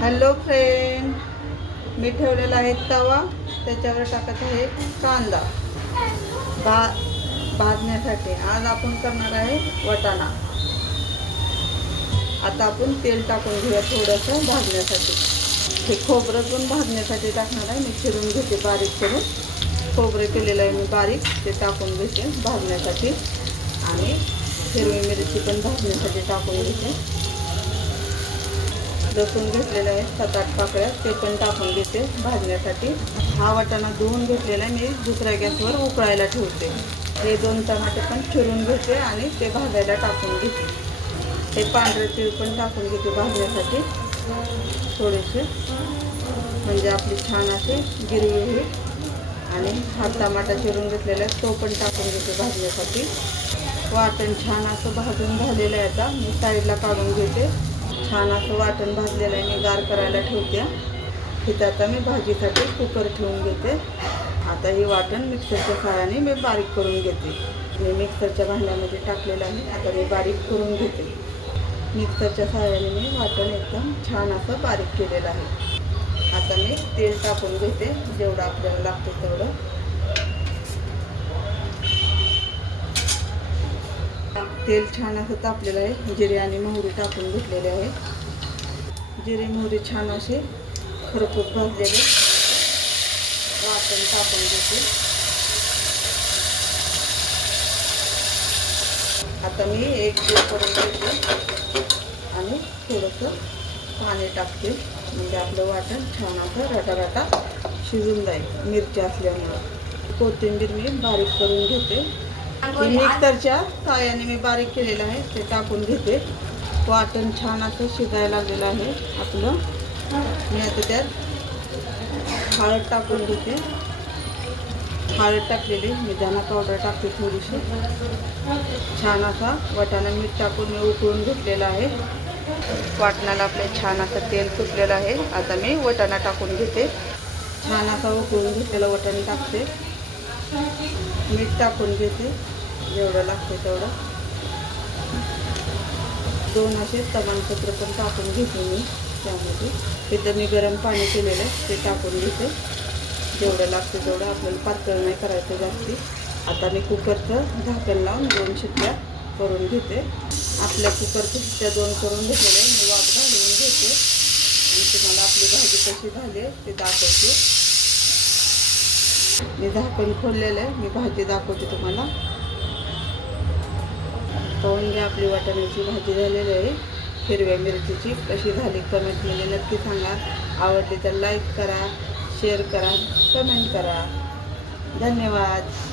Hello friend मी ठेवलेला आहे तवा त्याच्यावर टाकत आहे कांदा. भा भाजण्यासाठी. आज आपण करणार आहे वटाणा. आता आपण तेल टाकून घेऊया थोडंसं भाजण्यासाठी. हे खोबरं पण भाजण्यासाठी टाकणार आहे. मी चिरून घेते बारीक करून. खोबरं केलेलं आहे मी बारीक. ते टाकून घेते भाजण्यासाठी. आणि हिरवी मिरची पण भाजण्यासाठी टाकून घेते. लसूण घेतलेलं आहे सात आठ पाकळ्या ते पण टाकून घेते भाजण्यासाठी. हा वाटाणा धुवून घेतलेला आहे मी दुसऱ्या गॅसवर उकळायला ठेवते. हे दोन टमाटे पण चिरून घेते आणि ते भाजायला टाकून घेते. हे पांढरे तीळ पण टाकून घेते भाजण्यासाठी. थोडेसे. म्हणजे आपली छान असे गिरवी होईल. आणि हा टमाटा चिरून घेतलेला आहे तो पण टाकून घेते भाजण्यासाठी. वाटण छान असं भाजून झालेलं आहे आता. मी साईडला काढून घेते. छान असं वाटण भाजलेलं आहे. मी गार करायला ठेवते. तिथं आता मी भाजीसाठी कुकर ठेवून घेते. आता ही वाटण मिक्सरच्या सहाय्याने मी बारीक करून घेते. मी मिक्सरच्या भांड्यामध्ये टाकलेलं आहे. आता मी बारीक करून घेते. मिक्सरच्या सहाय्याने मी वाटण एकदम छान असं बारीक केलेलं आहे. आता मी तेल टाकून घेते. जेवढं आपल्याला लागतं तेवढं. तेल छान असं तापलेलं आहे. जिरे आणि मोहरी टाकून घेतलेले आहे. जिरे मोहरी छान असे खरपूस भाजलेले वाटण टाकून घेते. आता मी एक जीव करून घेते आणि थोडंसं पाणी टाकते. म्हणजे आपलं वाटण छान असं रटारटा शिजून जाईल. मिरची असल्यामुळं. कोथिंबीर मी बारीक करून घेते. मिक्सरच्या साह्याने मी बारीक केलेलं आहे ते टाकून घेते. वाटण छान असं शिजायला लागलेलं आहे आपलं. मी आता त्यात हळद टाकून घेते. हळद टाकलेली मी धना पावडर टाकते थोडीशी. छान असा वाटाणा मीठ टाकून मी उकळून घेतलेला आहे. वाटणाला आपले छान असं तेल सुटलेलं आहे. आता मी वटाणा टाकून घेते. छान असा उकळून घेतलेला वटाणा टाकते. मीठ टाकून घेते. जेवढं लागतं तेवढं. दोन असे तमालपत्र पण टाकून घेते मी त्यामध्ये. तिथं मी गरम पाणी केलेलं आहे ते टाकून घेते. जेवढं लागतं तेवढं आपल्याला पातळ नाही करायचं जास्ती. आता मी कुकरचं झाकण लावून दोन शिट्ट्या करून घेते. आपल्या कुकरच्या शिट्ट्या दोन करून घेतलेल्या आहे मी वाफ घालून घेते. आणि तुम्हाला आपली भाजी कशी झाली आहे ते दाखवते. मी झाकण खोललेलं आहे. मी भाजी दाखवते तुम्हाला. पाहून घ्या आपली वाटाण्याची भाजी झालेली आहे हिरव्या मिरचीची कशी झाली कमेंटमध्ये नक्की सांगा. आवडली तर लाईक करा शेअर करा कमेंट करा. धन्यवाद.